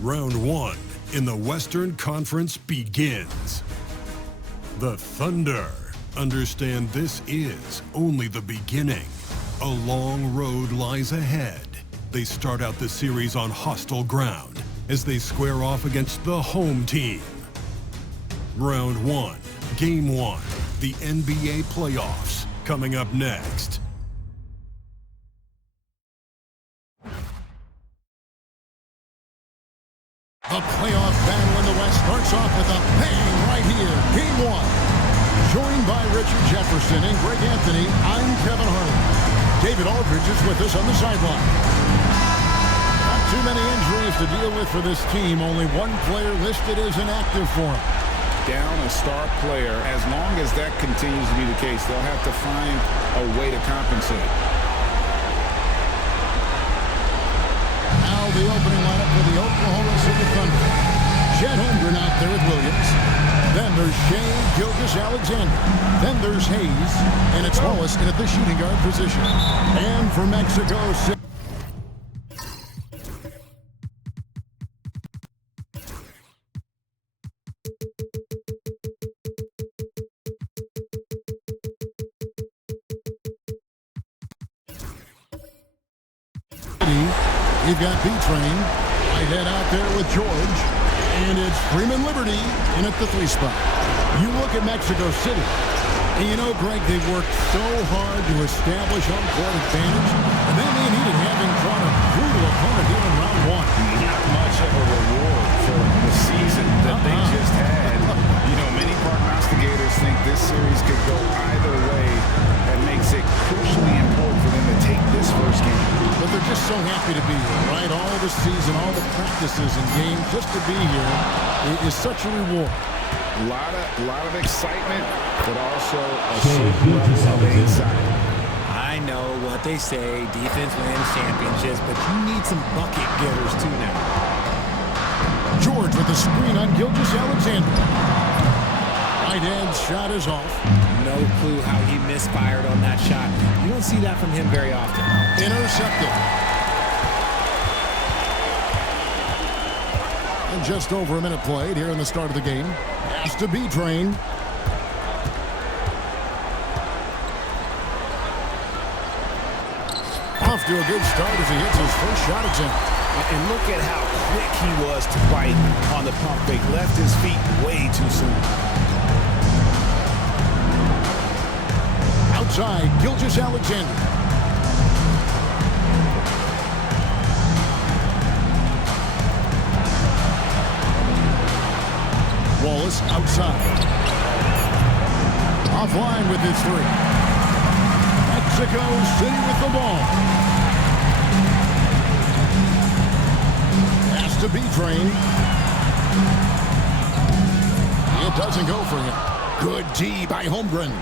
Round one in the Western Conference begins. The Thunder understand this is only the beginning. A long road lies ahead. They start out the series on hostile ground as they square off against the home team. Round one, game one, the NBA playoffs, coming up next. The playoff battle in the West starts off with a bang right here. Game one. Joined by Richard Jefferson and Greg Anthony, I'm Kevin Harlan. David Aldridge is with us on the sideline. Not too many injuries to deal with for this team. Only one player listed as inactive for him. Down a star player. As long as that continues to be the case, they'll have to find a way to compensate. Now the opening lineup for the Oklahoma City Thunder. Chet Holmgren out there with Williams. Then there's Shea Gilgeous-Alexander. Then there's Hayes. And it's Wallace in at the shooting guard position. And for Mexico City. You've got B-Train. Whitehead out there with George. And it's Freeman Liberty in at the 3 spot. You look at Mexico City. And you know, Greg, they've worked so hard to establish home court advantage. And then they needed having fought a brutal opponent here in round one. Not much of a reward for the season that they just had. You know, many prognosticators think this series could go either way. That makes it crucially important for them to take this first game. But they're just so happy to be here, right? All the season, all the practices and games, just to be here is such a reward. A lot of excitement, but also a certain level of anxiety. I know what they say, defense wins championships, but you need some bucket getters too now. George with the screen on Gilgeous-Alexander. Right-hand shot is off. No clue how he misfired on that shot. You don't see that from him very often. Intercepted. And just over a minute played here in the start of the game. Has to be Train. Off to a good start as he hits his first shot attempt. And look at how quick he was to bite on the pump fake. Left his feet way too soon. Outside, Gilgeous-Alexander. Wallace outside. Offline with his 3. Mexico City with the ball. Has to be Train. It doesn't go for him. Good D by Holmgren.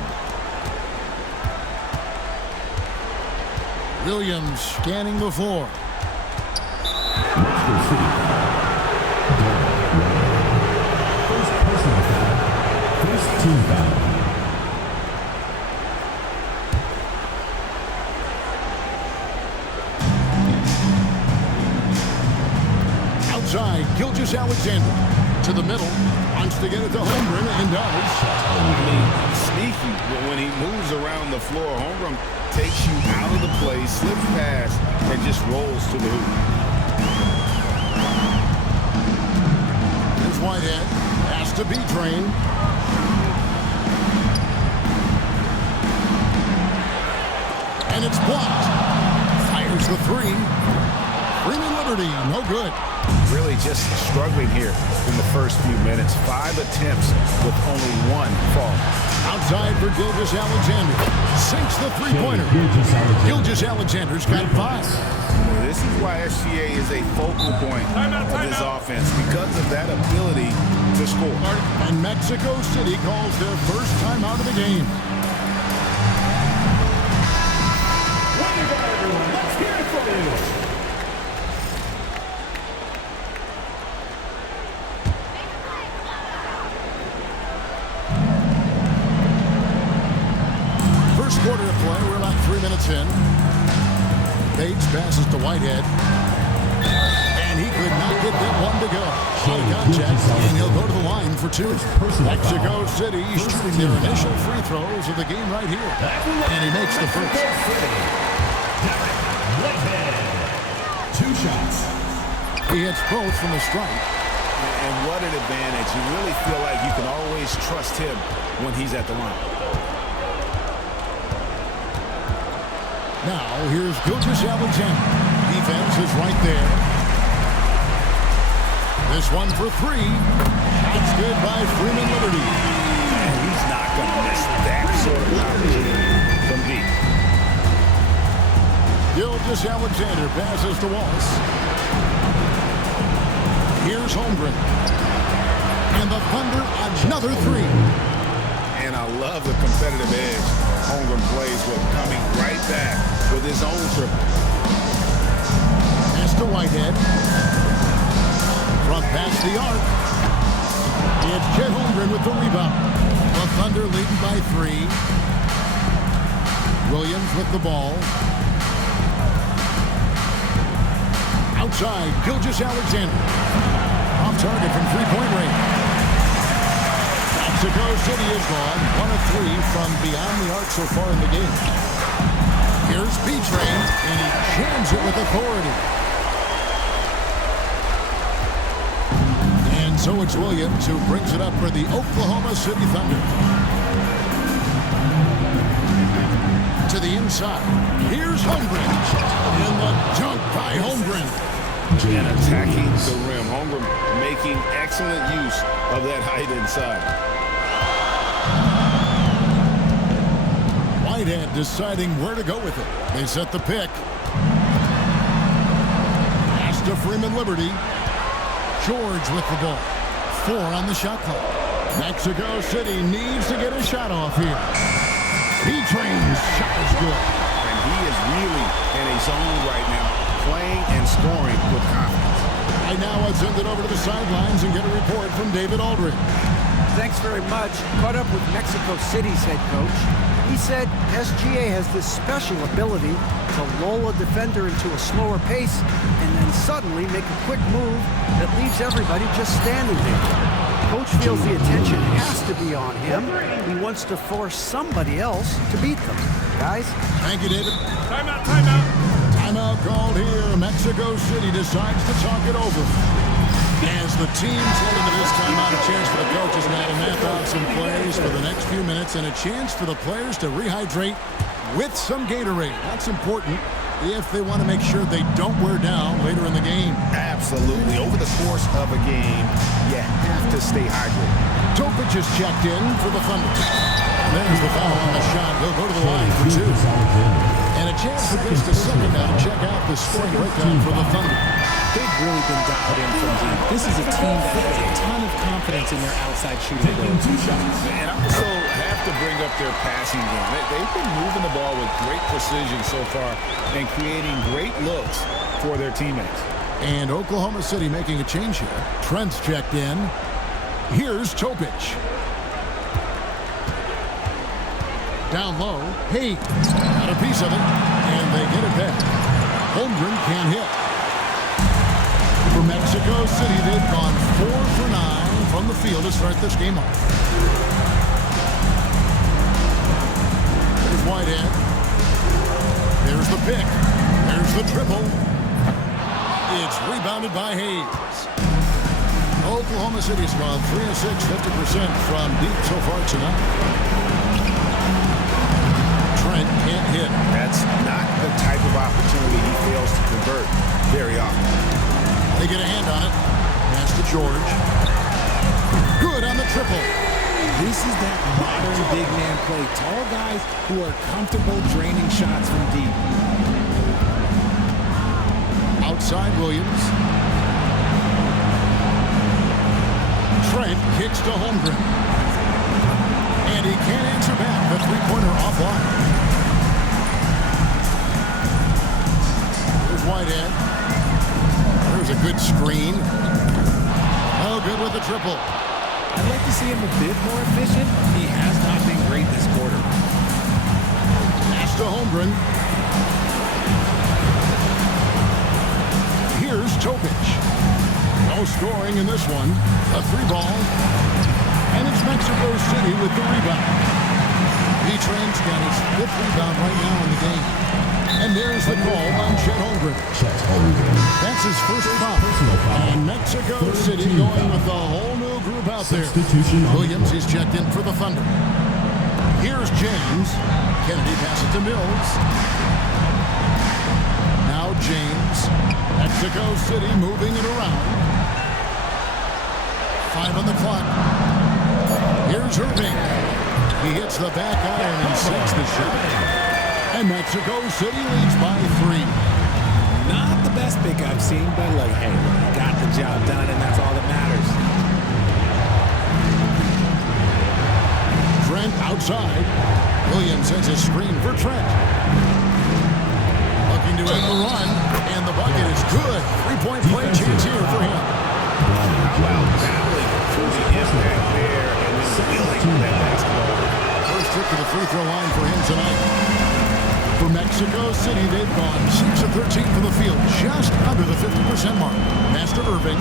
Williams scanning the floor. First personal foul. First team foul. Outside, Gilgeous-Alexander to the middle. Wants to get it to Holmgren and does. Sneaky, but when he moves around the floor, Holmgren takes you out of the play, slips past, and just rolls to the hoop. Here's Whitehead. Has to be Train. And it's blocked. Fires the 3. Freeman Liberty, no good. Really just struggling here in the first few minutes. 5 attempts with only 1 fall. Outside for Gilgeous-Alexander. Sinks the 3-pointer. Gilgeous-Alexander's got 5. This is why SGA is a focal point of this offense, because of that ability to score. And Mexico City calls their first time out of the game. Let's hear it from you. Quarter of play, we're about 3 minutes in. Bates passes to Whitehead. And he could not get that one to go. Out of contact, and he'll go to the line for two. Mexico City shooting their initial free throws of the game right here. And he makes the first. Two shots. He hits both from the strike. And what an advantage. You really feel like you can always trust him when he's at the line. Now, here's Gilgeous-Alexander. Defense is right there. This one for three. That's good by Freeman Liberty. And he's not going to miss that sort of opportunity from deep. Gilgeous-Alexander passes to Wallace. Here's Holmgren. And the Thunder another three. And I love the competitive edge Holmgren plays with, coming right back with his own triple. Pass to Whitehead. From past the arc. It's Chet Holmgren with the rebound. The Thunder leading by three. Williams with the ball. Outside, Gilgeous-Alexander. Off target from three-point range. Mexico City is gone. 1 of 3 from beyond the arc so far in the game. Here's P-Train, and he jams it with authority. And so it's Williams who brings it up for the Oklahoma City Thunder. To the inside. Here's Holmgren. And the dunk by Holmgren. And attacking the rim. Holmgren making excellent use of that height inside. Whitehead deciding where to go with it. They set the pick. Pass to Freeman Liberty. George with the ball. 4 on the shot clock. Mexico City needs to get a shot off here. P-Train's shot is good. And he is really in a zone right now, playing and scoring with confidence. Right now, I'll send it over to the sidelines and get a report from David Aldridge. Thanks very much. Caught up with Mexico City's head coach. He said SGA has this special ability to lull a defender into a slower pace and then suddenly make a quick move that leaves everybody just standing there. Coach feels the attention has to be on him. He wants to force somebody else to beat them. Guys? Thank you, David. Timeout, timeout. Timeout called here. Mexico City decides to talk it over. As the teams head into this timeout, a chance for the coaches now to map out some plays for the next few minutes and a chance for the players to rehydrate with some Gatorade. That's important if they want to make sure they don't wear down later in the game. Absolutely. Over the course of a game, you have to stay hydrated. Topic just checked in for the Thunder. There's the foul on the shot. He'll go to the line for 2. And a chance for just a second now to check out the scoring breakdown for the Thunder. They've really been dialed in from deep. This is a team that has a ton of confidence in their outside shooting ability. And I also have to bring up their passing game. They've been moving the ball with great precision so far and creating great looks for their teammates. And Oklahoma City making a change here. Trent's checked in. Here's Topic. Down low. Hayes got a piece of it. And they get it back. Holmgren can't hit. For Mexico City, they've gone 4 for 9 from the field to start this game off. There's Whitehead. There's the pick. There's the triple. It's rebounded by Hayes. Oklahoma City's gone 3 of 6, 50% from deep so far tonight. Trent can't hit. That's not the type of opportunity he fails to convert very often. They get a hand on it. Pass to George. Good on the triple. This is that modern big man play. Tall guys who are comfortable draining shots from deep. Outside Williams. Trent kicks to Holmgren. And he can't answer back. The three-pointer offline. There's Whitehead. There's a good screen. Oh, good with the triple. I'd like to see him a bit more efficient. He has not been great this quarter. Pass to Holmgren. scoring in this one. A 3-ball. And it's Mexico City with the rebound. Trent's got his 5th rebound right now in the game. And there's the call on Chet Holmgren. That's his first foul. And Mexico City going with a whole new group out there. Williams is checked in for the Thunder. Here's James. Kennedy passes to Mills. Now James. Mexico City moving it around. 5 on the clock. Here's Irving. He hits the back iron and sinks the shot. And Mexico City leads by 3. Not the best pick I've seen, but like, hey, he got the job done, and that's all that matters. Trent outside. Williams sends a screen for Trent. Looking to end the run, and the bucket is good. 3-point play chance here for him. How about battling through the impact there and then stealing that basketball? First trip to the free throw line for him tonight. For Mexico City, they've gone 6 of 13 from the field, just under the 50% mark. Master Irving.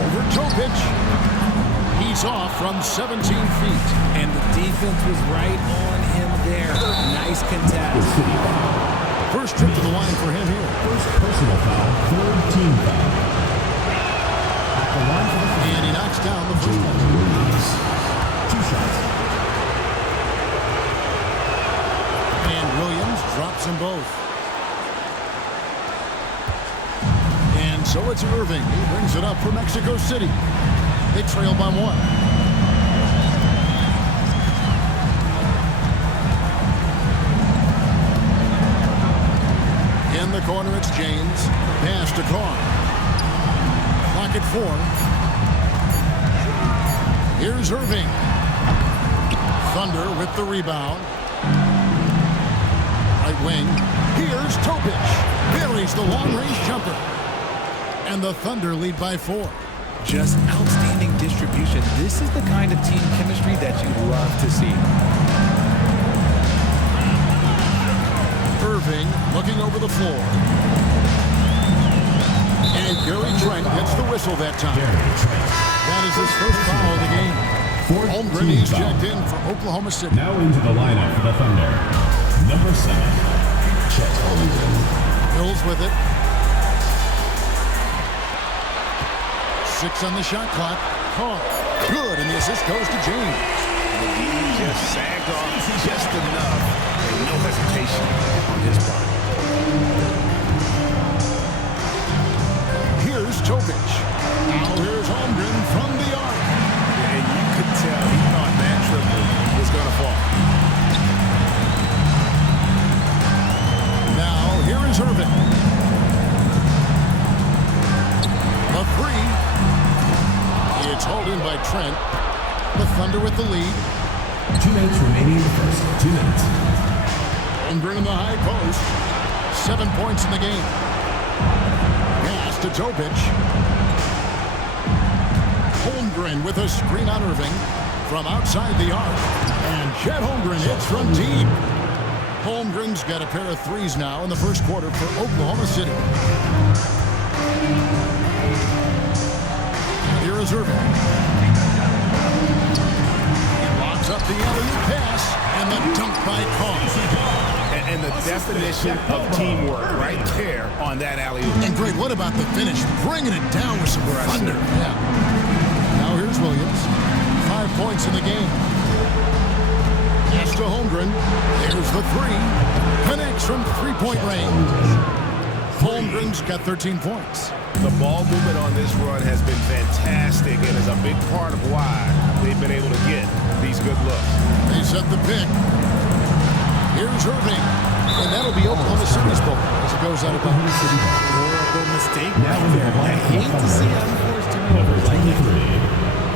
Over Topic. He's off from 17 feet. And the defense was right on him there. Nice contest. First trip to the line for him here. First personal foul, 3rd team foul. And he knocks down the first one. 2 shots. And Williams drops them both. And so it's Irving. He brings it up for Mexico City. They trail by 1. In the corner, it's James. Pass to Carr. Clock at 4. Here's Irving. Thunder with the rebound. Right wing. Here's Topic. Buries the long-range jumper. And the Thunder lead by 4. Just outstanding distribution. This is the kind of team chemistry that you love to see. Irving looking over the floor. And Gary Trent gets the whistle that time. That is his first foul of the game. Holmgren, he's checked in for Oklahoma City. Now into the lineup for the Thunder. Number 7, Chet Holmgren. Mills with it. 6 on the shot clock. Carr. Good, and the assist goes to James. The D just sagged off just enough. And no hesitation on his part. Here's Topic. Now here's Holmgren from the arc. And you could tell he thought that triple was going to fall. Now here is Irving. The 3. It's hauled in by Trent. The Thunder with the lead. 2 minutes remaining in the first. 2 minutes. Holmgren in the high post. 7 points in the game. Pass to Topic. Holmgren with a screen on Irving from outside the arc. And Chet Holmgren hits from deep. Holmgren's got a pair of 3s now in the first quarter for Oklahoma City. Here is Irving. He locks up the alley-oop pass and the dunk by Carr. And the definition of teamwork right there on that alley-oop. And great, what about the finish? Bringing it down with some thunder. Yeah. Now here's Williams. 5 points in the game. Pass to Holmgren. There's the 3. Connects from 3-point range. Holmgren's got 13 points. The ball movement on this run has been fantastic and is a big part of why they've been able to get these good looks. They set the pick. Here's Irving. And that'll be Oklahoma City's ball as it goes out of bounds. Horrible mistake right there. I hate to see unforced turnovers like that.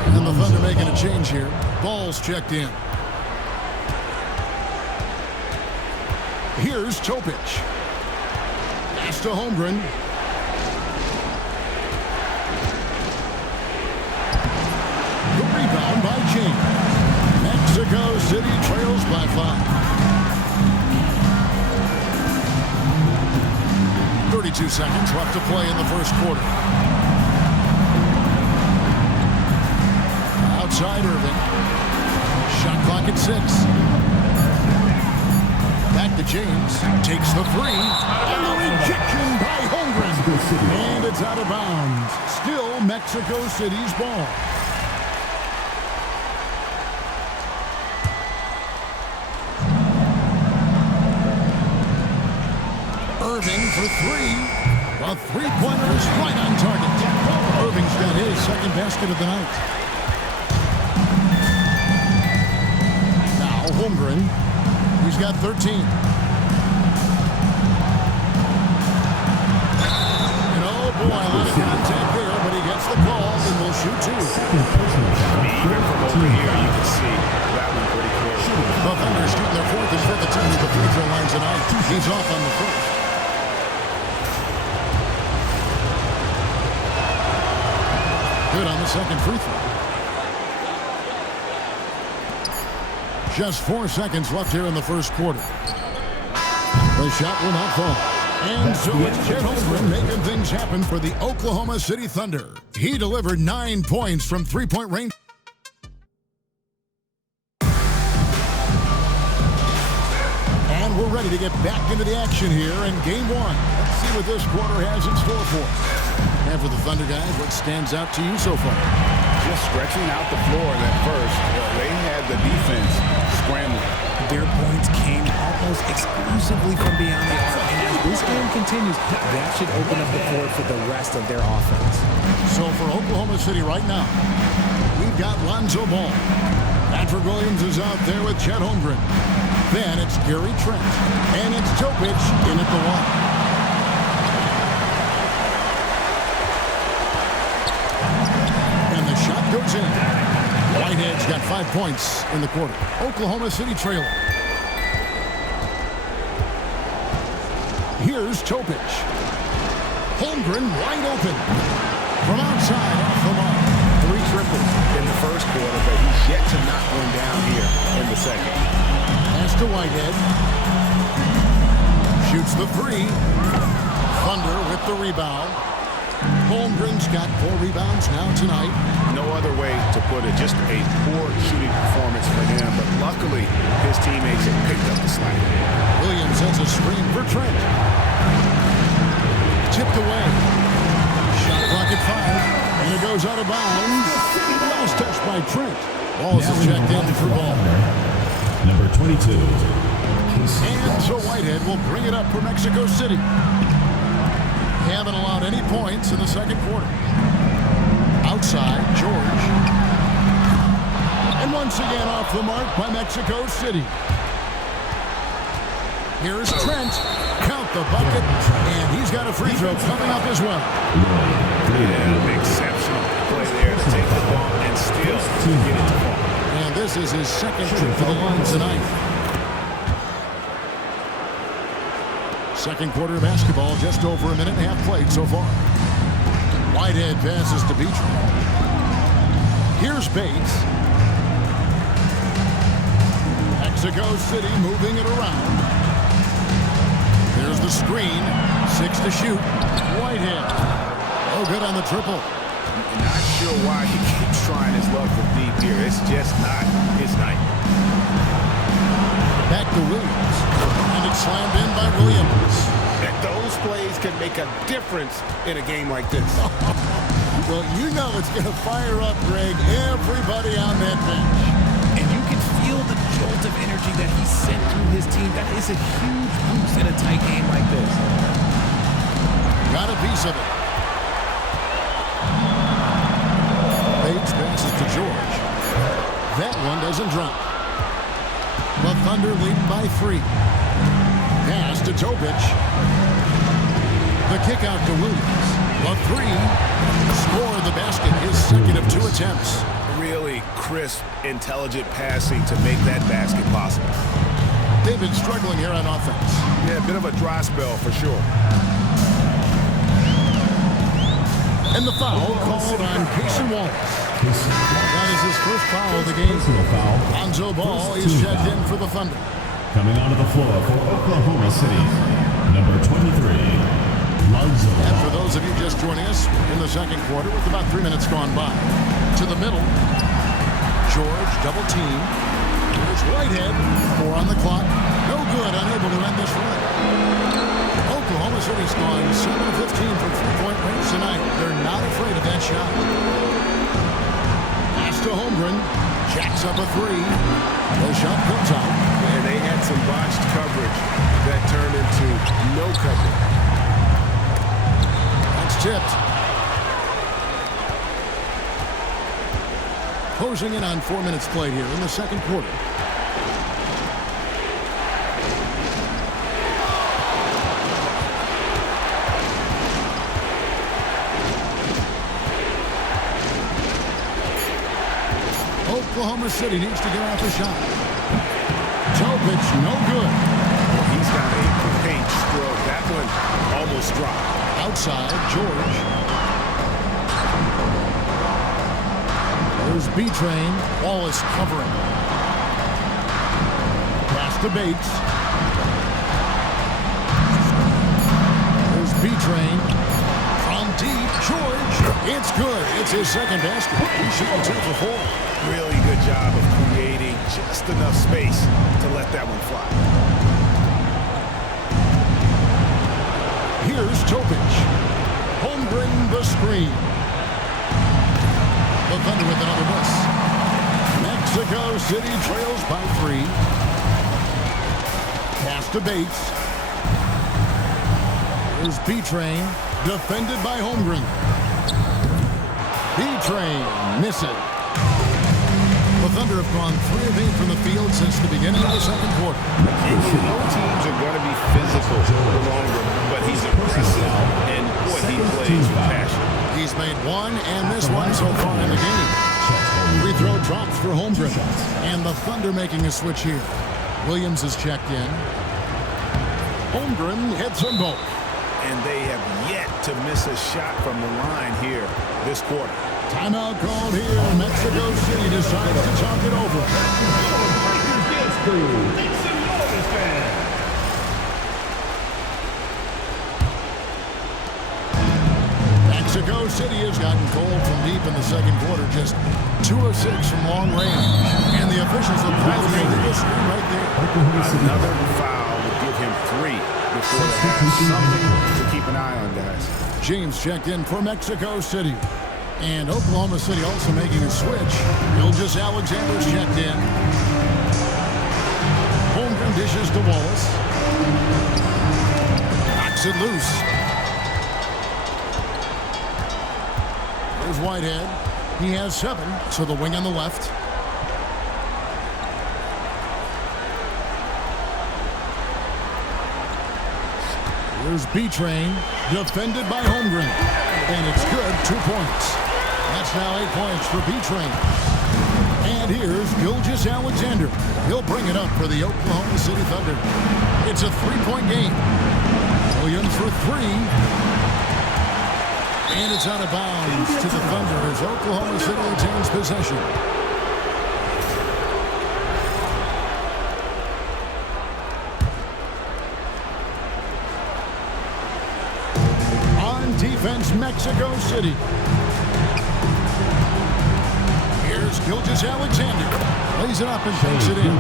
And the Thunder making a change here. Ball's checked in. Here's Topic. Pass to Holmgren. The rebound by James. Mexico City trails by 5. 32 22 seconds left to play in the first quarter. Outside Irving. Shot clock at 6. Back to James. Takes the three. And the rejection by Holmgren. And it's out of bounds. Still Mexico City's ball. Irving for three. A three-pointer is right on target. Irving's got his second basket of the night. Now Holmgren. He's got 13. And oh boy, a lot of contact there, but he gets the call and will shoot two. Even from over here, you can see that one pretty clear. The Thunder shooting their fourth and fifth attempts at the free throw line tonight. He's off on the first. Good on the second free throw. Just 4 seconds left here in the first quarter. The shot will not fall. And so it's Chet Holmgren making things happen for the Oklahoma City Thunder. He delivered 9 points from three-point range. And we're ready to get back into the action here in game one. Let's see what this quarter has in store for us. And for the Thunder guys, what stands out to you so far? Just stretching out the floor at first. They had the defense scrambling. Their points came almost exclusively from beyond the arc. And as this game continues, that should open up the floor for the rest of their offense. So for Oklahoma City right now, we've got Lonzo Ball. Patrick Williams is out there with Chet Holmgren. Then it's Gary Trent. And it's Topic in at the one. Goes in. Whitehead's got 5 points in the quarter. Oklahoma City trailing. Here's Topic. Holmgren wide open. From outside off the mark. 3 triples in the first quarter, but he's yet to knock one down here in the second. Pass to Whitehead. Shoots the three. Thunder with the rebound. Holmgren's got 4 rebounds now tonight. No other way to put it. Just a poor shooting performance for him. But luckily, his teammates have picked up the slack. Williams has a screen for Trent. Tipped away. Shot clock at 5. And it goes out of bounds. Last touch by Trent. Balls is checked in for Ball. Number 22. And so Whitehead will bring it up for Mexico City. Haven't allowed any points in the second quarter. Outside, George. And once again off the mark by Mexico City. Here's Trent. Count the bucket. And he's got a free throw coming up as well. Yeah, exceptional play there to take the ball and still get it to fall. And this is his second trip to the line tonight. Second quarter of basketball, just over a minute and a half played so far. Whitehead passes to Beachman. Here's Bates. Mexico City moving it around. There's the screen. 6 to shoot. Whitehead. Oh, good on the triple. Not sure why he keeps trying his luck from deep here. It's just not his night. Back to Williams. And it's slammed in by Williams. And those plays can make a difference in a game like this. Well, you know it's going to fire up, Greg, everybody on that bench. And you can feel the jolt of energy that he sent through his team. That is a huge boost in a tight game like this. Got a piece of it. Bates passes to George. That one doesn't drop. The Thunder lead by 3. Pass to Topic. The kick out to Williams. The 3. Scored the basket, his second of 2 attempts. Really crisp, intelligent passing to make that basket possible. They've been struggling here on offense. Yeah, a bit of a dry spell for sure. And the foul called on Cason Wallace. That is his first foul of the game. Lonzo Ball is checked in for the Thunder. Coming onto the floor for Oklahoma City, number 23. And for those of you just joining us in the second quarter with about 3 minutes gone by. To the middle. George double team. Here's Whitehead. 4 on the clock. No good. Unable to end this run. Oklahoma City's gone 7 of 15 from three-point range tonight. They're not afraid of that shot. Pass to Holmgren. Jacks up a 3. The shot comes out. And they had some botched coverage that turned into no coverage. That's tipped. Closing in on 4 minutes played here in the second quarter. Oklahoma City needs to get off a shot. Topic, no good. He's got a paint stroke. That one almost dropped. Outside, George. There's B-Train. Wallace covering. Pass to Bates. There's B-Train. From deep, George. It's good. It's his second basket. He's shooting 2 for 4. Really good job of creating just enough space to let that one fly. Here's Topic. Holmgren the screen. The Thunder with another miss. Mexico City trails by 3. Pass to Bates. Here's B-Train. Defended by Holmgren. B-Train misses. The Thunder have gone 3 of 8 from the field since the beginning of the second quarter. No teams are going to be physical the longer, but he's aggressive, and boy, he plays with passion. He's made 1 and missed 1 so far in the game. Free throw drops for Holmgren, and the Thunder making a switch here. Williams is checked in. Holmgren hits them both. And they have yet to miss a shot from the line here this quarter. Timeout called here. Mexico City decides to talk it over. Mexico City has gotten cold from deep in the second quarter. Just 2 of 6 from long range. And the officials have called this right there. Another foul would give him 3 before they have something to keep an eye on, guys. James checked in for Mexico City. And Oklahoma City also making a switch. Gilgeous Alexander's checked in. Holmgren dishes to Wallace. Knocks it loose. There's Whitehead. He has 7 to the wing on the left. Here's B-Train. Defended by Holmgren. And it's good. 2 points. That's now 8 points for B-Train. And here's Gilgeous Alexander. He'll bring it up for the Oklahoma City Thunder. It's a 3-point game. Williams for 3. And it's out of bounds to the Thunder as Oklahoma City retains possession. On defense, Mexico City. Here's Gilgeous Alexander. Lays it up and takes it in.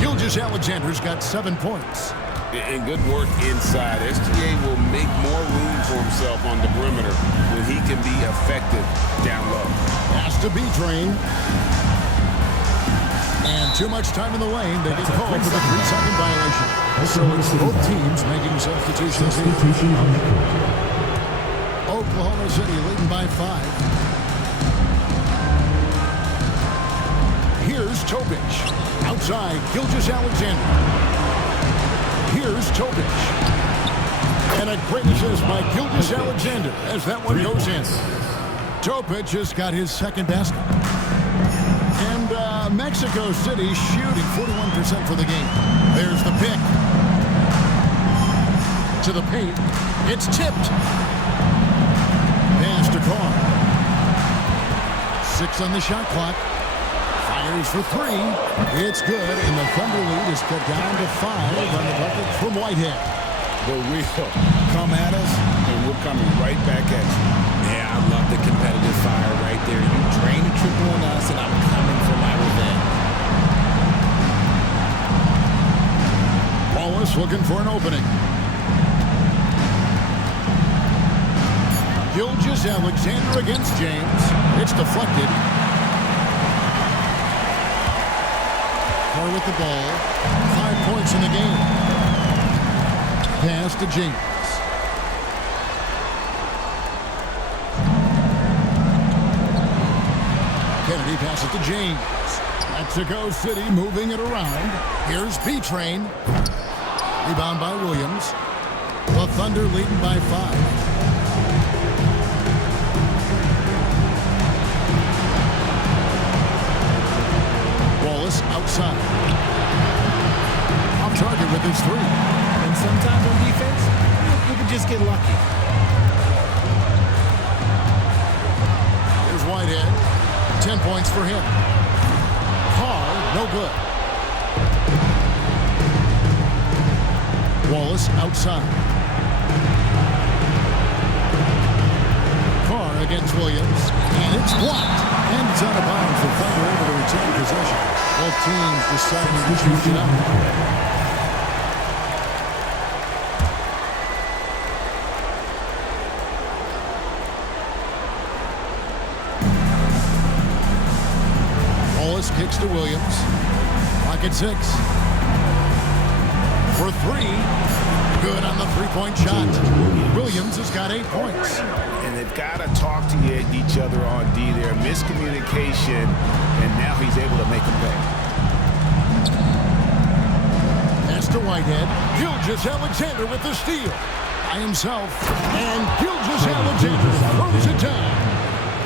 Gilgeous Alexander's got 7 points. And good work inside. SGA will make more room for himself on the perimeter when he can be effective down low. Pass to B-Train. And too much time in the lane. They get called for the 3-second violation. So it's both teams making substitutions here. Oklahoma City leading by 5. Here's Topic. Outside, Gilgeous Alexander. Here's Topic. And a great assist by Gilgeous Alexander as that one goes in. Topic has got his second basket. And Mexico City shooting 41% for the game. There's the pick. To the paint. It's tipped. Pass to Carr. 6 on the shot clock. Fires for 3. It's good, and the Thunder lead is cut down to 5 on the bucket from Whitehead. the real. Come at us, and we're coming right back at you. Yeah, I love the competitive fire right there. You drain a triple on us, and I'm coming for my revenge. Wallace looking for an opening. Gilgeous-Alexander against James. It's deflected. Carr with the ball. 5 points in the game. Pass to James. Kennedy passes to James. Mexico City moving it around. Here's B-Train. Rebound by Williams. The Thunder leading by 5. Wallace outside. Off target with his 3. And sometimes on defense, you can just get lucky. Here's Whitehead. 10 points for him. Carr, no good. Wallace outside. Carr against Williams. And it's blocked. And it's out of bounds for Thunder able to retain possession. Both teams deciding to change it up. Wallace kicks to Williams. Clock at 6. For 3. Good on the three-point shot. Williams has got 8 points. And they've got to talk to each other on D there. Miscommunication, and now he's able to make them pay. Pass to Whitehead. Gilgeous-Alexander with the steal. By himself. And Gilgeous-Alexander throws it down.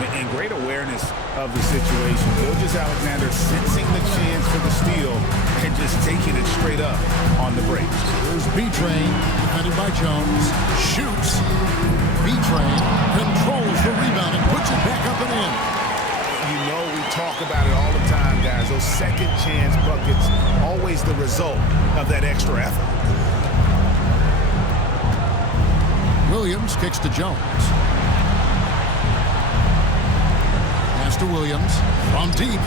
And great awareness of the situation. Gilgeous-Alexander sensing the chance for the steal and just taking it straight up on the break. Here's B-Train, defended by Jones. Shoots. B-Train controls the rebound and puts it back up and in. You know we talk about it all the time, guys. Those second chance buckets, always the result of that extra effort. Williams kicks to Jones. To Williams from deep.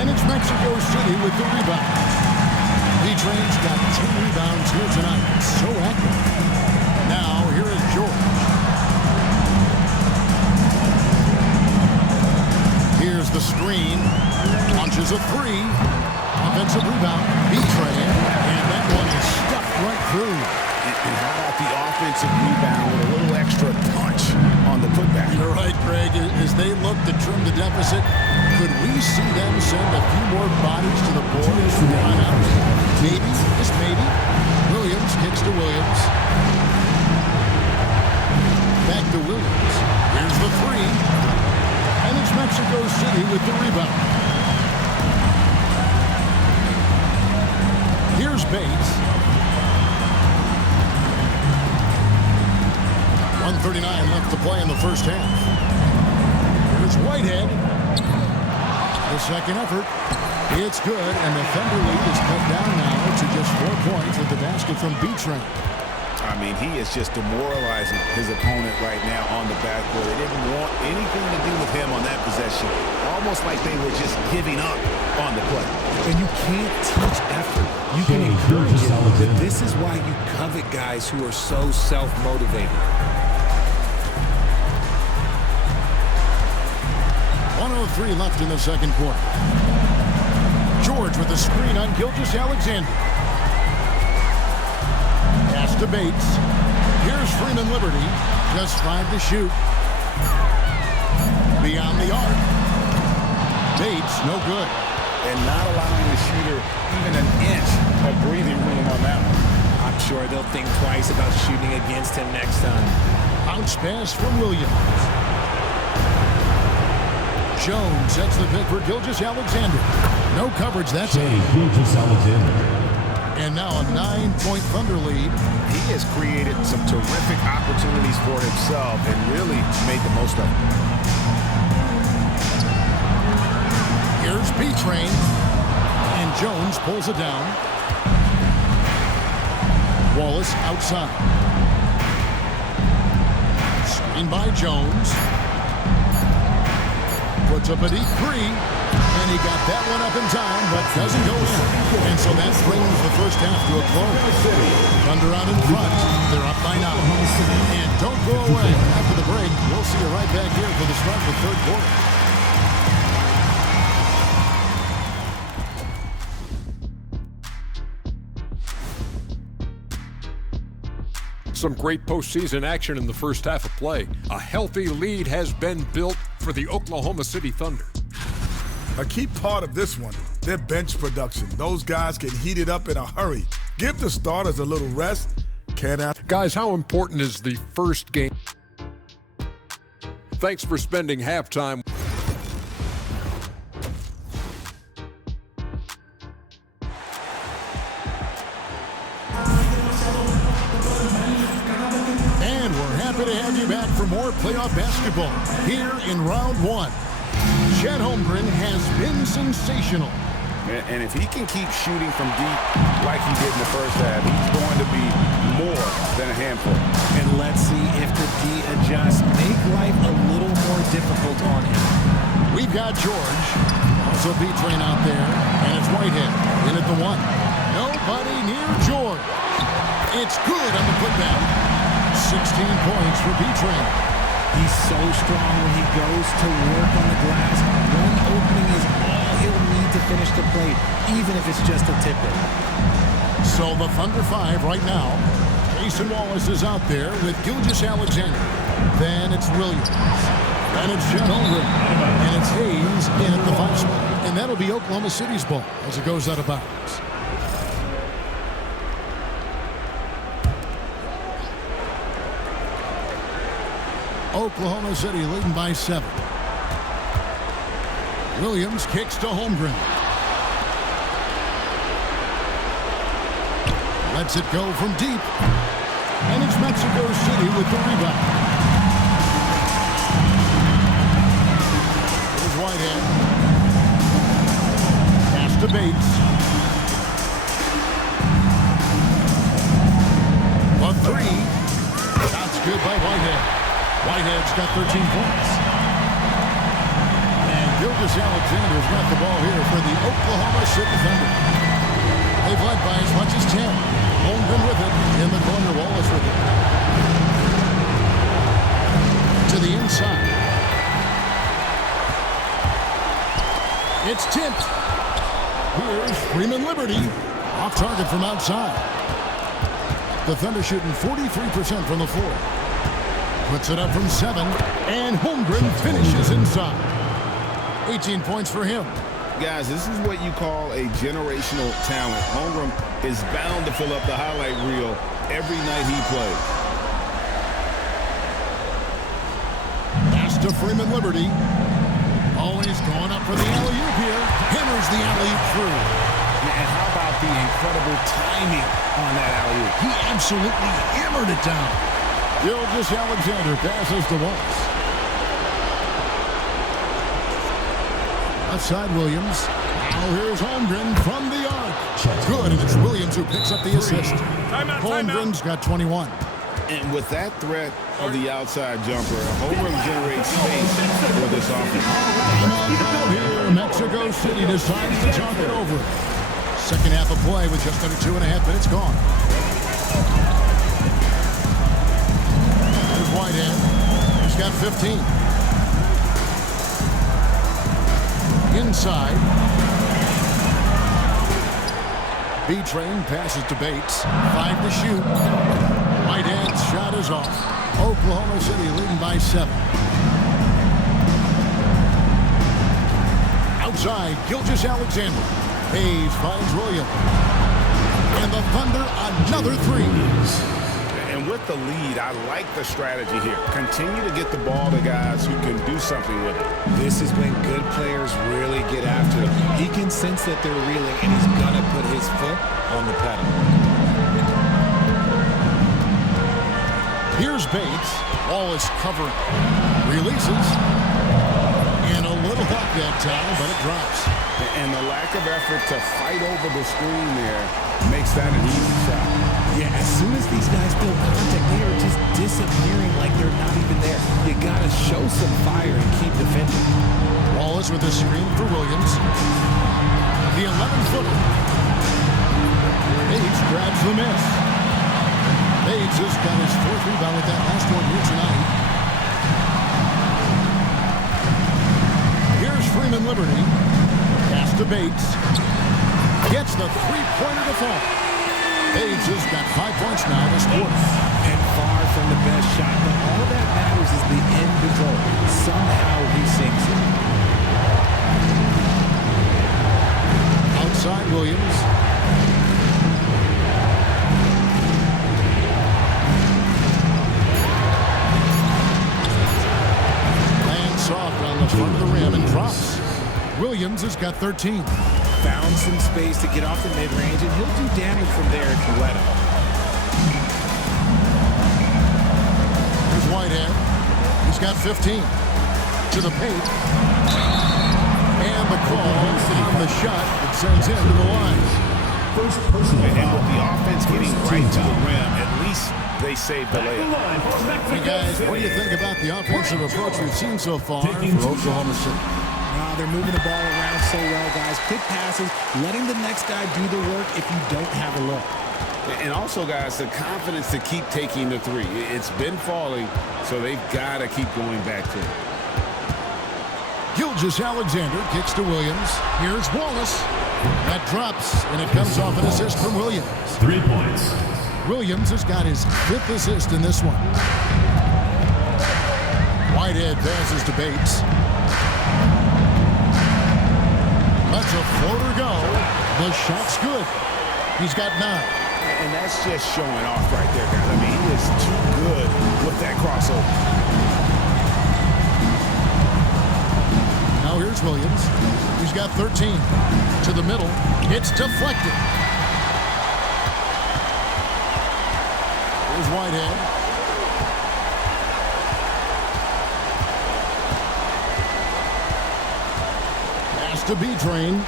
And it's Mexico City with the rebound. B-Train's got 10 rebounds here tonight. So active. Now, here is George. Here's the screen. Launches a 3. Offensive rebound. B-Train. And that one is stuffed right through. And how about the offensive rebound with a little extra punch on the putback? You're right, Greg. As they look to trim the deficit, could we see them send a few more bodies to the board? Maybe, just maybe. Williams kicks to Williams. Back to Williams. Here's the 3. And it's Mexico City with the rebound. Here's Bates. 1:39 left to play in the first half. Here's Whitehead. The second effort. It's good, and the Thunder lead is cut down now to just 4 points with the basket from B-Train. I mean, he is just demoralizing his opponent right now on the backboard. They didn't want anything to do with him on that possession. Almost like they were just giving up on the play. And you can't teach effort. You can encourage it, but this is why you covet guys who are so self-motivated. 1:03 left in the second quarter. George with the screen on Gilgeous-Alexander. Pass to Bates. Here's Freeman Liberty. Just 5 to shoot. Beyond the arc. Bates, no good. And not allowing the shooter even an inch of breathing room on that one. I'm sure they'll think twice about shooting against him next time. Bounce pass from Williams. Jones sets the pick for Gilgeous-Alexander. No coverage, that's it. Gilgeous-Alexander. And now a 9-point Thunder lead. He has created some terrific opportunities for himself and really made the most of them. Here's B-Train. And Jones pulls it down. Wallace outside. Screen by Jones. Puts up a deep three. And he got that one up in time, but doesn't go in. And so that brings the first half to a close. Thunder out in front. They're up by 9. And don't go away. After the break, we'll see you right back here for the start of the third quarter. Some great postseason action in the first half of play. A healthy lead has been built for the Oklahoma City Thunder. A key part of this one, their bench production. Those guys can heat it up in a hurry. Give the starters a little rest. Guys, how important is the first game? Thanks for spending halftime. And we're happy to have you back for more playoff basketball here in round 1. Chet Holmgren has been sensational. And if he can keep shooting from deep like he did in the first half, he's going to be more than a handful. And let's see if the D adjusts, make life a little more difficult on him. We've got George, also B-Train out there, and it's Whitehead in at the 1. Nobody near George. It's good on the putdown. 16 points for B-Train. He's so strong when he goes to work on the glass. One opening is all he'll need to finish the play, even if it's just a tip-in. So the Thunder 5 right now. Jason Wallace is out there with Gilgeous-Alexander. Then it's Williams. Then it's Chet Holmgren. And it's Hayes in at the 5 spot. And that'll be Oklahoma City's ball as it goes out of bounds. Oklahoma City leading by 7. Williams kicks to Holmgren. Lets it go from deep. And it's Mexico City with the rebound. Here's Whitehead. Pass to Bates. A 3. That's good by Whitehead. Whitehead's got 13 points. And Gilgeous-Alexander's got the ball here for the Oklahoma City Thunder. They've led by as much as 10. Holmgren with it. In the corner, Wallace with it. To the inside. It's tipped. Here's Freeman Liberty. Off target from outside. The Thunder shooting 43% from the floor. Puts it up from 7, and Holmgren finishes inside. 18 points for him. Guys, this is what you call a generational talent. Holmgren is bound to fill up the highlight reel every night he plays. Pass to Freeman Liberty. Always going up for the alley-oop here. Hammers the alley-oop through. And how about the incredible timing on that alley-oop? He absolutely hammered it down. Gilgeous-Alexander passes to Wallace. Outside Williams. Now here's Holmgren from the arc. Good, and it's Williams who picks up the assist. Holmgren's got 21. And with that threat of the outside jumper, Holmgren generates space for this offense. Here, Mexico City decides to talk it over. Second half of play with just under 2.5 minutes gone. Whitehead. He's got 15. Inside. B-Train passes to Bates. 5 to shoot. Whitehead's shot is off. Oklahoma City leading by 7. Outside, Gilgeous-Alexander. Hayes finds Williams. And the Thunder another 3. And with the lead, I like the strategy here. Continue to get the ball to guys who can do something with it. This is when good players really get after it. He can sense that they're reeling, and he's going to put his foot on the pedal. Here's Bates. Wallace covering. Releases. And a little luck that time, but it drops. And the lack of effort to fight over the screen there makes that an easy shot. Yeah, as soon as these guys feel contact, they are just disappearing like they're not even there. You got to show some fire and keep defending. Wallace with a screen for Williams. The 11-footer. Bates grabs the miss. Bates has got his 4th rebound with that last one here tonight. Here's Freeman Liberty. Pass to Bates. Gets the three-pointer to fall. Bates has got 5 points now this quarter. And far from the best shot, but all that matters is the end result. Somehow he sinks it. Outside Williams. Lands soft on the front of the rim and drops. Williams has got 13. Found some space to get off the mid-range, and he'll do damage from there if you let him. Here's Whitehead. He's got 15. To the paint. And the call on the shot that sends him to the line. First personal And foul. with the offense getting right to the rim, at least they saved the layup. Hey guys, what do you think about the offensive approach we've seen so far for Oklahoma City? They're moving the ball around so well, guys. Quick passes, letting the next guy do the work if you don't have a look. And also, guys, the confidence to keep taking the three. It's been falling, so they've got to keep going back to it. Gilgeous-Alexander kicks to Williams. Here's Wallace. That drops, and it comes off an assist from Williams. 3 points. Williams has got his 5th assist in this one. Whitehead passes to Bates. Lets a floater go. The shot's good. He's got 9. And that's just showing off right there, guys. I mean, he was too good with that crossover. Now here's Williams. He's got 13. To the middle. It's deflected. Here's Whitehead. Pass to B-Train.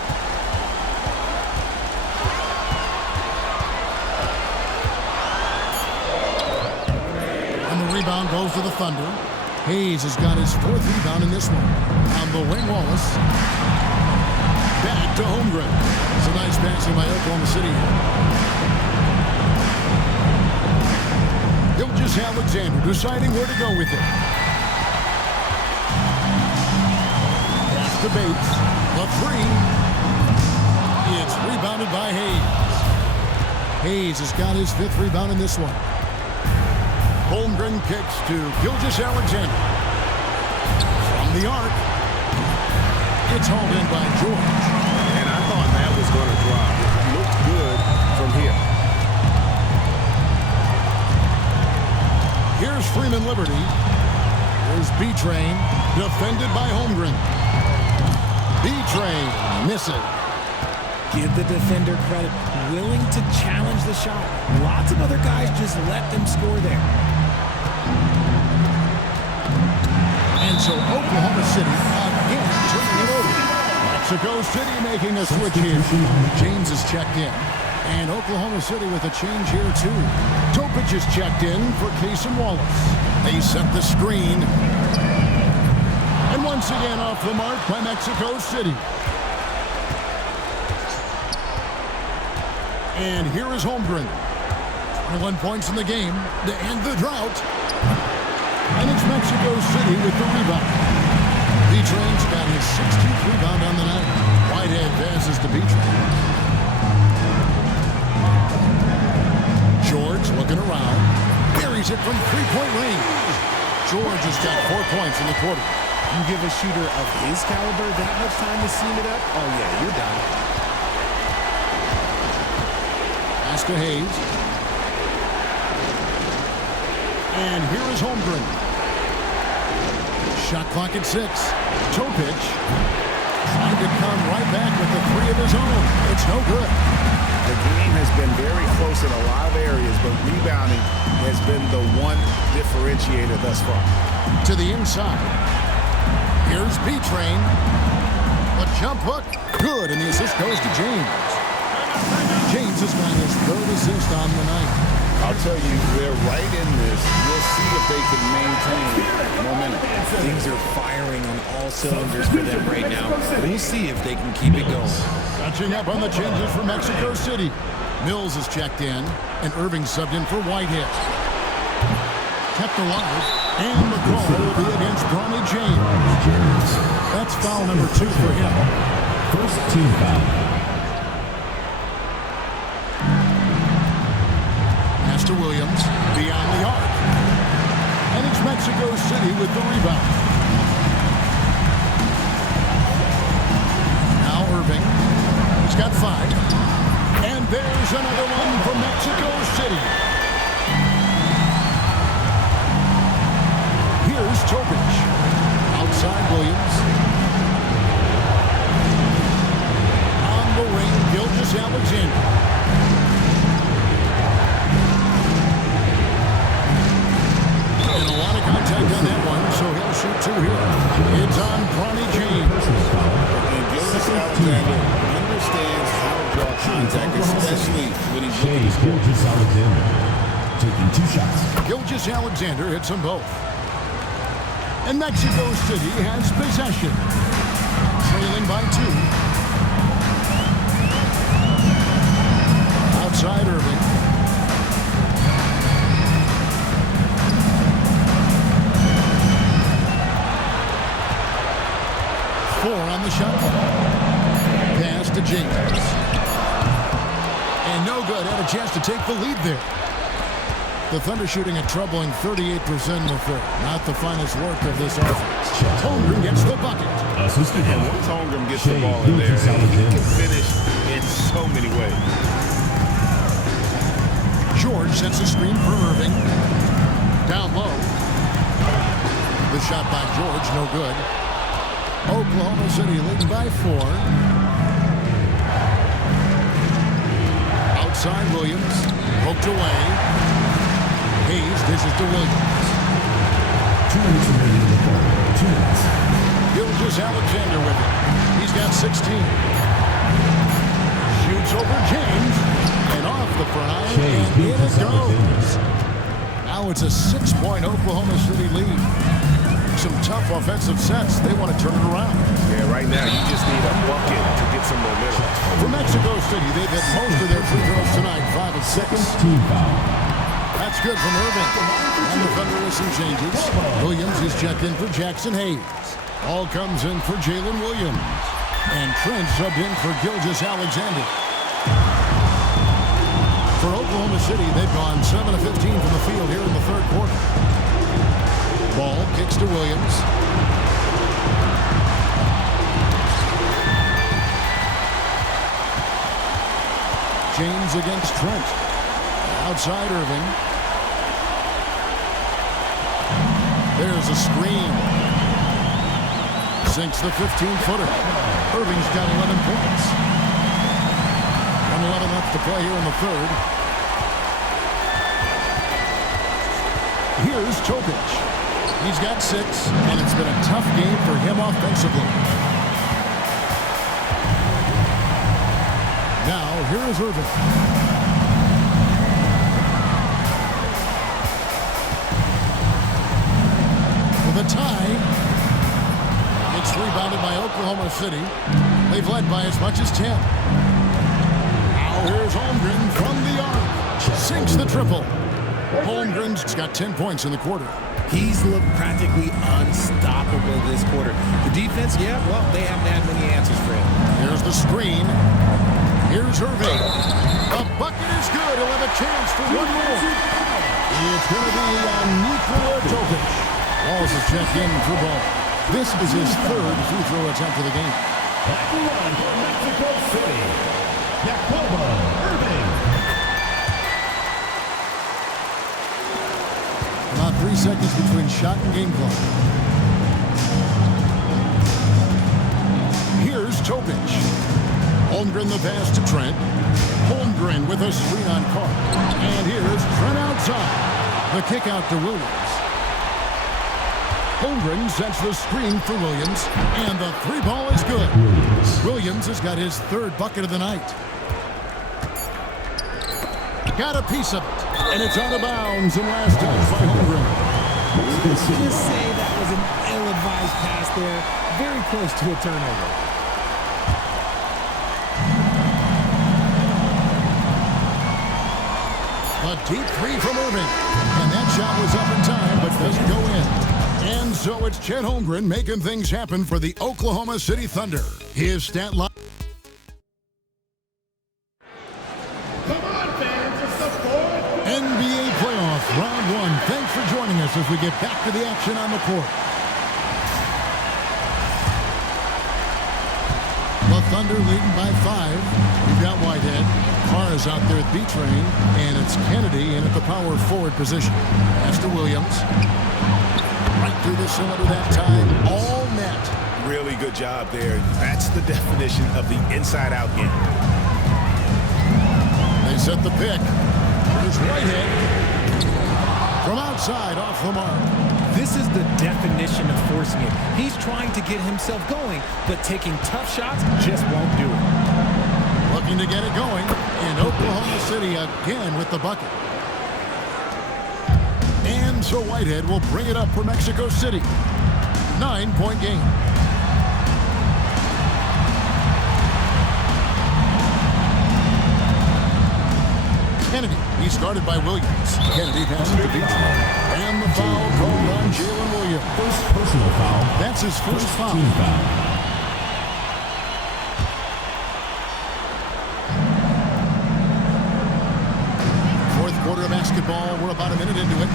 Rebound goes to the Thunder. Hayes has got his 4th rebound in this one. On the wing, Wallace. Back to Holmgren. It's a nice passing by Oklahoma City. Gilgeous-Alexander deciding where to go with it. Pass to Bates. The 3. It's rebounded by Hayes. Hayes has got his 5th rebound in this one. Holmgren kicks to Gilgeous-Alexander. From the arc. It's hauled in by George. And I thought that was going to drop. It looked good from here. Here's Freeman Liberty. Here's B-Train. Defended by Holmgren. B-Train misses. Give the defender credit. Willing to challenge the shot. Lots of other guys just let them score there. And so Oklahoma City again turning it over. Mexico City making a switch here. James is checked in. And Oklahoma City with a change here too. Topic is checked in for Case and Wallace. They set the screen. And once again off the mark by Mexico City. And here is Holmgren. 21 points in the game to end the drought. And it's Mexico City with the rebound. B-Train's got his 16th rebound on the night. Whitehead passes to B-Train. George looking around. Buries it from three-point range. George has got 4 points in the quarter. You give a shooter of his caliber that much time to seam it up? Oh, yeah, you're done. Pass to Hayes. And here is Holmgren. Shot clock at 6. Topic trying to come right back with the 3 of his own. It's no good. The game has been very close in a lot of areas, but rebounding has been the one differentiator thus far. To the inside. Here's B-Train. A jump hook. Good, and the assist goes to James. James has got his third assist on the night. I'll tell you, they're right in this. We'll see if they can maintain momentum. Things are firing on all cylinders for them right now. We'll see if they can keep it going. Catching up on the changes for Mexico City. Mills is checked in, and Irving subbed in for Whitehead. Kept alive, and the call will be against Bronny James. That's foul number 2 for him. First team foul. To Williams, beyond the arc. And it's Mexico City with the rebound. Now Irving. He's got 5. And there's another one for Mexico City. Here's Topic. Outside Williams. On the wing, Gilgeous Alexander. Contact on that one, so he'll shoot 2 here. It's on Bronny James. And Gilgeous Alexander understands how to draw contact, especially when he's looking to score. Gilgeous Alexander taking 2 shots. Gilgeous Alexander hits them both. And Mexico City has possession. Trailing by 2. Outside Irving. On the shot. Pass to James. And no good. Had a chance to take the lead there. The Thunder shooting a troubling 38% in the third. Not the finest work of this offense. Holmgren gets the bucket. And once Holmgren gets the ball in there, he can finish in so many ways. George sets a screen for Irving. Down low. The shot by George, no good. Oklahoma City leading by 4. Outside Williams. Poked away. Hayes dishes to Williams. 2 minutes remaining in the quarter. 2 minutes. Gilgeous Alexander with it. He's got 16. Shoots over James. And off the pry. And in it goes. Now it's a 6-point Oklahoma City lead. Some tough offensive sets. They want to turn it around. Yeah, right now you just need a bucket to get some momentum. For Mexico City, they've hit most of their free throws tonight, 5 of 6. Team foul. That's good from Irving. And the Thunder with some changes. Williams is checked in for Jackson Hayes. All comes in for Jalen Williams. And Trent subbed in for Gilgeous Alexander. For Oklahoma City, they've gone 7 of 15 from the field here in the third quarter. Ball kicks to Williams. James against Trent. Outside Irving. There's a screen. Sinks the 15-footer. Irving's got 11 points. 1:11 left to play here in the third. Here's Topic. He's got 6, and it's been a tough game for him offensively. Now, here is Irving. For the tie, it's rebounded by Oklahoma City. They've led by as much as 10. Now, here's Holmgren from the arc. Sinks the triple. Holmgren's got 10 points in the quarter. He's looked practically unstoppable this quarter. The defense, yeah, well, they haven't had many answers for him. Here's the screen. Here's Irving. The bucket is good. He'll have a chance for one more. It's going to be on Nikola Jokic. Walls is checked in for ball. This is his third free throw attempt of the game. At the line for Mexico City, Jacobo Irving. About 3 seconds between shot and game clock. Here's Topic. Holmgren the pass to Trent. Holmgren with a screen on Carr. And here's Trent outside. The kick out to Williams. Holmgren sets the screen for Williams. And the three ball is good. Williams has got his third bucket of the night. Got a piece of it. And it's out of bounds and last touched by Holmgren. Let's just say that was an ill-advised pass there. Very close to a turnover. A deep three from Irving. And that shot was up in time, but doesn't go in. And so it's Chet Holmgren making things happen for the Oklahoma City Thunder. His stat line. NBA playoff round one. Thanks for joining us as we get back to the action on the court. The Thunder leading by 5. We've got Whitehead. Carr is out there at B-Train, and it's Kennedy in at the power forward position. Pass to Williams. Right through the cylinder that time. All net. Really good job there. That's the definition of the inside-out game. They set the pick. Here's Whitehead. From outside, off the mark. This is the definition of forcing it. He's trying to get himself going, but taking tough shots just won't do it. Looking to get it going in Oklahoma City again with the bucket. And so Whitehead will bring it up for Mexico City. 9-point game. Kennedy, he started by Williams. Kennedy passes to Beach. And the foul called on Jalen Williams. First personal foul. That's his first foul. Team foul. Fourth quarter of basketball. We're about a minute into it.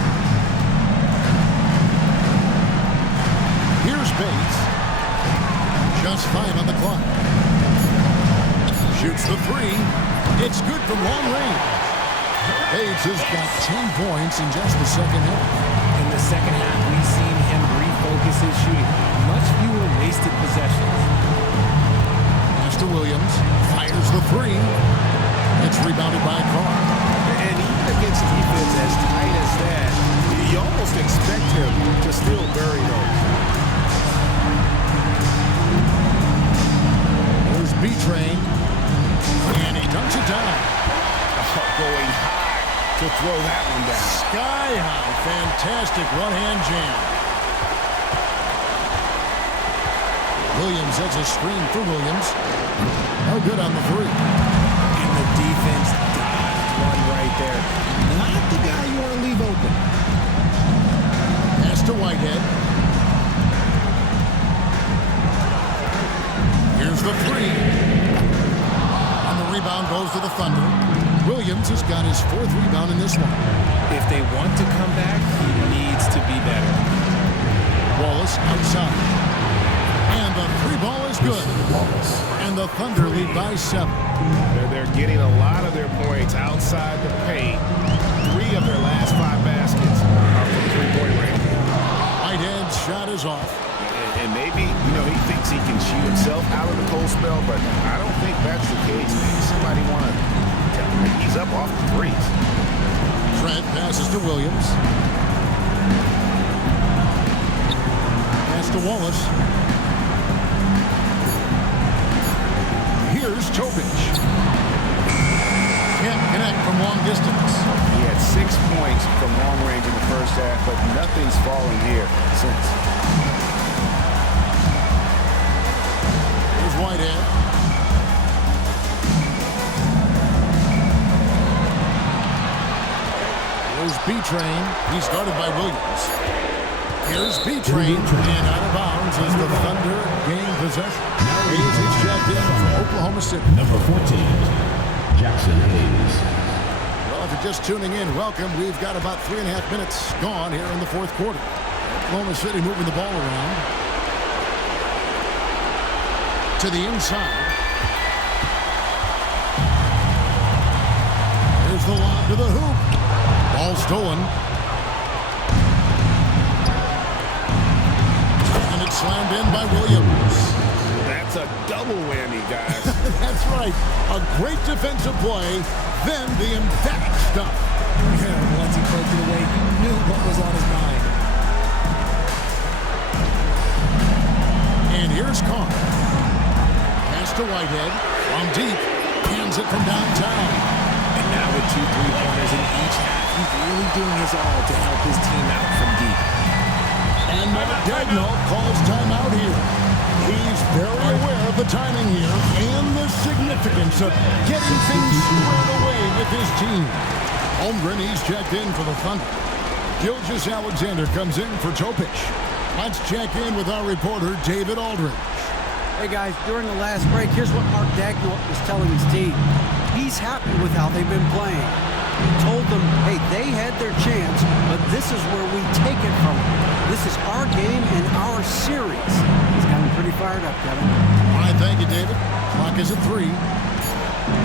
Here's Bates. Just 5 on the clock. Shoots the 3. It's good from long range. Bates has got 10 points in just the second half. In the second half, we've seen him refocus his shooting. Much fewer wasted possessions. Pass to Williams. Fires the 3. It's rebounded by Carr. And even against defense as tight as that, you almost expect him to still bury those. There's B-Train. And he dunks it down. Going high to throw that one down. Sky high. Fantastic one-hand jam. Williams has a screen for Williams. No good on the 3. And the defense dodged one right there. Not the guy you want to leave open. Pass to Whitehead. Here's the 3. And the rebound goes to the Thunder. Williams has got his 4th rebound in this one. If they want to come back, he needs to be better. Wallace outside. And the 3 ball is good. And the Thunder lead by 7. They're getting a lot of their points outside the paint. 3 of their last 5 baskets are from three-point range. Whitehead's shot is off. And maybe, he thinks he can shoot himself out of the cold spell, but I don't think that's the case. Maybe somebody want to tell him he's up off the threes. Trent passes to Williams. Pass to Wallace. Here's Topic. Can't connect from long distance. He had 6 points from long range in the first half, but nothing's fallen here since. Here's Whitehead. Here's B-Train. He started by Williams. Here's B-Train. And out of bounds as the Thunder gain possession. Hayes is checked in from Oklahoma City. Number 14, Jackson Hayes. Well, if you're just tuning in, welcome. We've got about 3.5 minutes gone here in the fourth quarter. Oklahoma City moving the ball around. To the inside. Here's the lob to the hoop. Ball stolen. And it's slammed in by Williams. That's a double whammy, guys. That's right. A great defensive play, then the emphatic stuff. Yeah, once he poked it away, he knew what was on his mind. And here's Carr. Pass to Whitehead. From deep. Hands it from downtown. And now with 2 3-point he's really doing his all to help his team out from deep. And Mark Daigneault calls timeout here. He's very aware of the timing here and the significance of getting things squared away with his team. Holmgren, he's checked in for the Thunder. Gilgeous-Alexander comes in for Topic. Let's check in with our reporter, David Aldridge. Hey guys, during the last break, here's what Mark Daigneault was telling his team. He's happy with how they've been playing. He told them, hey, they had their chance, but this is where we take it from them. This is our game and our series. He's got him pretty fired up, Kevin. All right, thank you, David. Clock is at 3.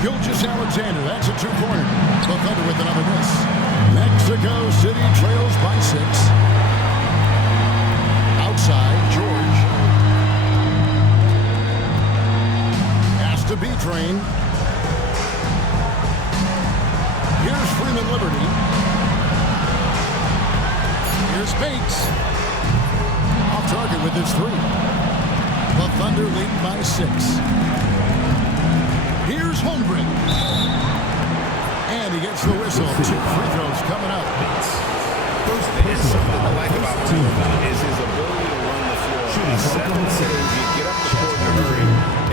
Gilgeous-Alexander, that's a two-pointer. The Thunder with another miss. Mexico City trails by 6. Outside, George. Has to B-Train. Here's Freeman Liberty. Here's Bates. Off target with his 3. The Thunder lead by 6. Here's Holmgren. And he gets the whistle. 2 free throws coming up. First thing something I like about Holmgren is his ability to run the floor. He's 7'2", you get up the court in a hurry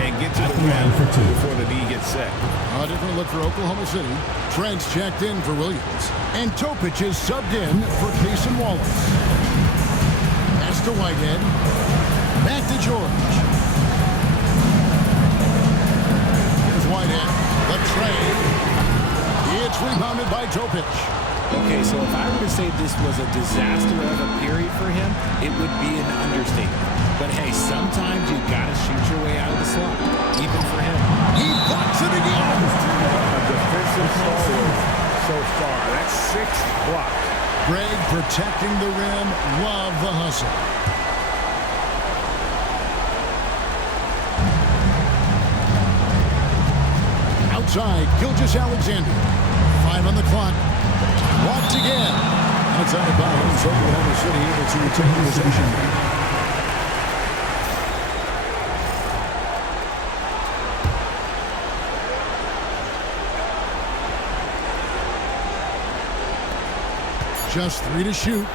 and get to the rim before the D gets set. A different look for Oklahoma City. Trent's checked in for Williams. And Topic is subbed in for Cason Wallace. Pass to Whitehead. Back to George. Here's Whitehead. The trade. It's rebounded by Topic. Okay, so if I were to say this was a disaster of a period for him, it would be an understatement. But hey, sometimes you gotta shoot your way out of the slump, even for him. He blocks it again. A defensive stalwart so far. That's 6 blocks. Greg protecting the rim. Love the hustle. Outside, Gilgeous-Alexander. 5 on the clock. Blocked again. And it's out of bounds. Oklahoma City able to retain possession. Just 3 to shoot.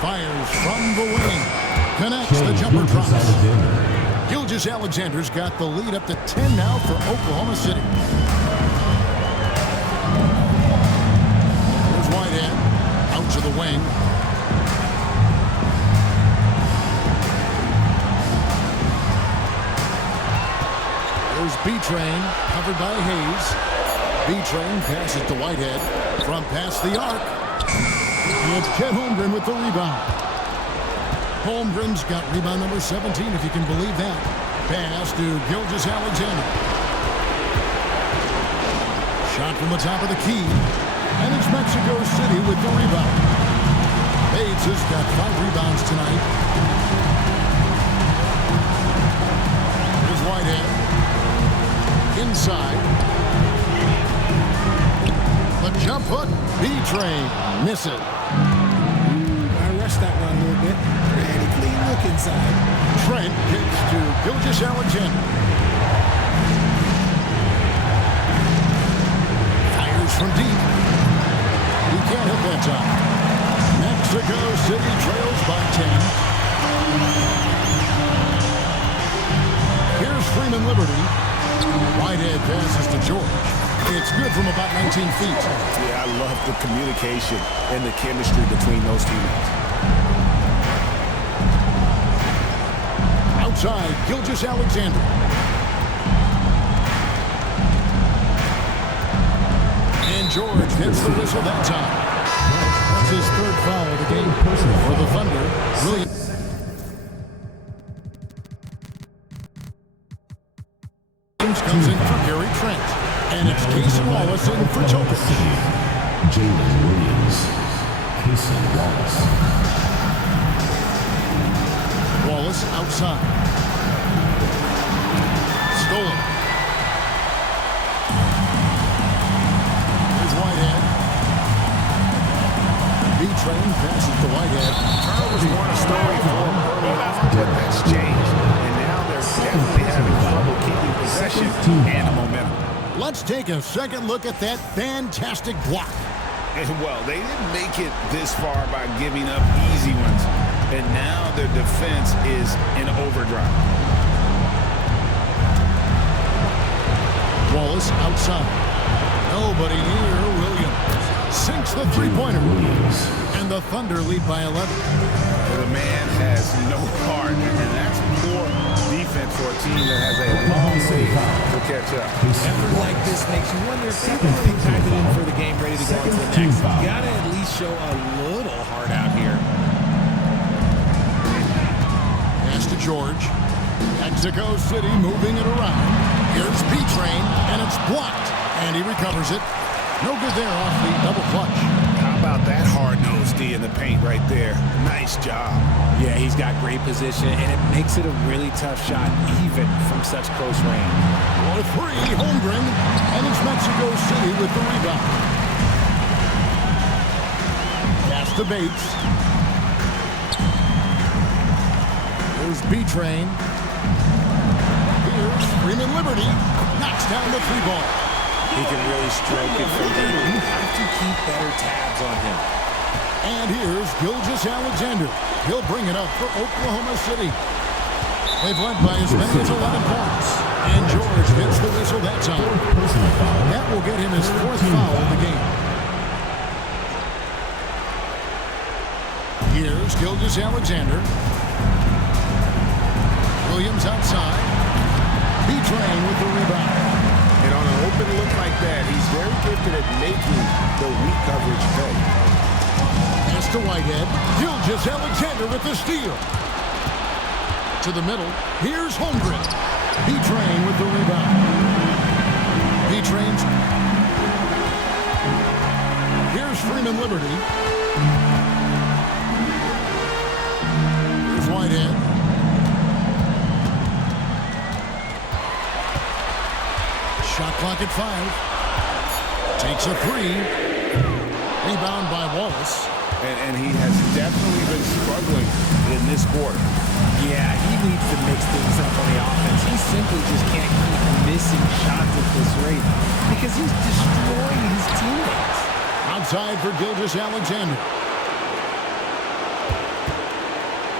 Fires from the wing. Connects the jumper drops. Gilgeous-Alexander's got the lead up to 10 now for Oklahoma City. Here's Whitehead. Out to the wing. There's B-Train. Covered by Hayes. B-Train passes to Whitehead. From past the arc. It's Chet Holmgren with the rebound. Holmgren's got rebound number 17, if you can believe that. Pass to Gilgeous-Alexander. Shot from the top of the key. And it's Mexico City with the rebound. Bates has got 5 rebounds tonight. Here's Whitehead. Inside. The jump hook. B-Train misses. I rushed that one a little bit. Pretty clean look inside. Trent kicks to Gilgeous-Alexander. Fires from deep. He can't hit that time. Mexico City trails by 10. Here's Freeman Liberty. Whitehead passes to George. It's good from about 19 feet. Yeah, I love the communication and the chemistry between those teammates. Outside, Gilgeous-Alexander. And George hits the whistle that time. That's his 3rd foul of the game. For the Thunder, Williams comes in for Gary Trent. And it's Cason Wallace in for Topic. Jalen Williams, Cason Wallace. Wallace outside. Stolen. Here's Whitehead. B-Train passes to Whitehead. Turnovers weren't a story for them early on, but that's changed. And now they're definitely having trouble keeping possession and the momentum. Let's take a second look at that fantastic block. And, well, they didn't make it this far by giving up easy ones. And now their defense is in overdrive. Wallace outside. Nobody near. Williams sinks the three-pointer. And the Thunder lead by 11. The man has no heart, and that's poor defense for a team that has a long way to catch up. Effort like this makes you wonder if they can really pack it in for the game ready to go into the next. You gotta at least show a little heart out here. Pass to George. Mexico City moving it around. Here's B-Train, and it's blocked. And he recovers it. No good there off the double clutch. How about that hard-nosed D in the paint right there? Nice job. Yeah, he's got great position, and it makes it a really tough shot, even from such close range. For three, Holmgren, and it's Mexico City with the rebound. Pass to Bates. Here's B-Train. Here's Freeman Liberty. Knocks down the three ball. He can really stroke it from deep. You have to keep better tabs on him. And here's Gilgeous-Alexander. He'll bring it up for Oklahoma City. They've led by as many as 11 points. And George gets the whistle that time. That will get him his fourth foul of the game. Here's Gilgeous-Alexander. Williams outside. B-Train with the rebound. And on an open look like that, he's very gifted at making the weak coverage pay. Pass to Whitehead. Gilgeous-Alexander with the steal. To the middle. Here's Holmgren. B-Train with the rebound. B-Train's. Here's Freeman Liberty. Here's Whitehead. Shot clock at 5. Takes a three. Rebound by Wallace. And he has definitely been struggling in this quarter. Yeah, he needs to mix things up on the offense. He simply just can't keep missing shots at this rate because he's destroying his teammates. Outside for Gilgeous-Alexander.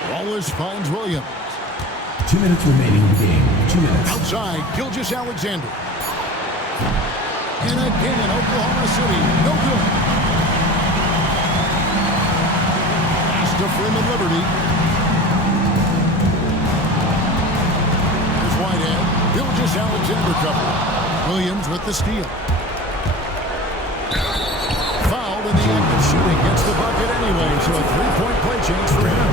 Wallace finds Williams. 2 minutes remaining in the game. 2 minutes. Outside, Gilgeous-Alexander. And again, Oklahoma City, no good. Pass to Freeman Liberty. Here's Whitehead. Gilgeous-Alexander cover. Williams with the steal. Fouled in the act of shooting. Gets the bucket anyway, so a three-point play chance for him.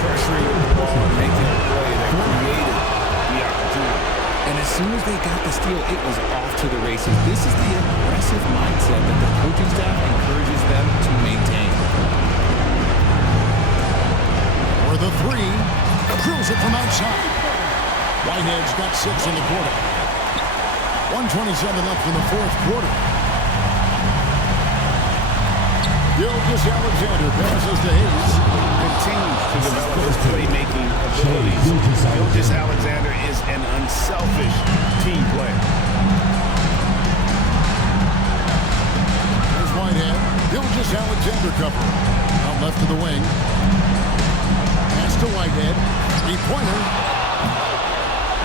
Pressuring the ball and making a play that created the opportunity. And as soon as they got the steal, it was off to the races. This is the aggressive mindset that the coaching staff encourages them to maintain. For the three, drills it from outside. Whitehead's got 6 in the quarter. 1:27 left in the fourth quarter. Gilgeous-Alexander passes to Hayes. Continues to develop his playmaking abilities. Gilgeous-Alexander is an unselfish team player. There's Whitehead. Gilgeous-Alexander cover. Out left to the wing. Pass to Whitehead. Three-pointer.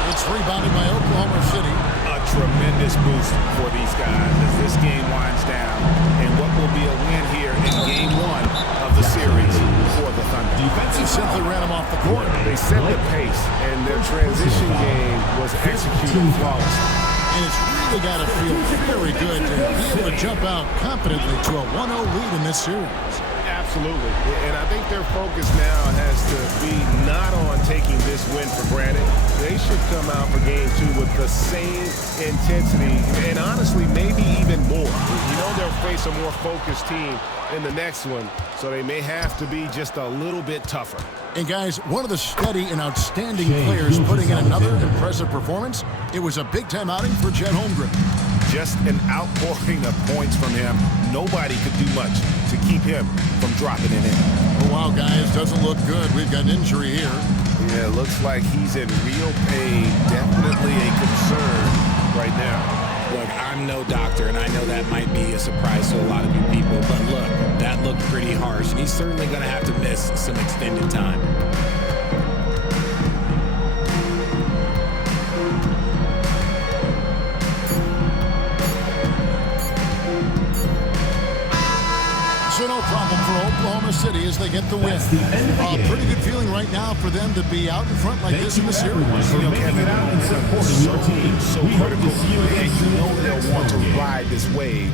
It's rebounded by Oklahoma City. A tremendous boost for these guys as this game winds down. And what will be a win here in game 1 of the series for the Thunder. Defense simply ran them off the court. They set the pace, and their transition game was executed flawlessly. And it's really got to feel very good to be able to jump out confidently to a 1-0 lead in this series. Absolutely. And I think their focus now has to be not on taking this win for granted. They should come out for game 2 with the same intensity and honestly maybe even more. You know they'll face a more focused team in the next one, so they may have to be just a little bit tougher. And guys, one of the steady and outstanding players putting in another impressive performance, it was a big-time outing for Chet Holmgren. Just an outpouring of points from him. Nobody could do much to keep him from dropping it in. Oh, wow, guys, doesn't look good. We've got an injury here. Yeah, it looks like he's in real pain. Definitely a concern right now. Look, I'm no doctor, and I know that might be a surprise to a lot of you people, but look, that looked pretty harsh, and he's certainly going to have to miss some extended time. So no problem for Oklahoma City as they get the win. Pretty good feeling right now for them to be out in front like this in the series. So critical. And you know they'll want to ride this wave.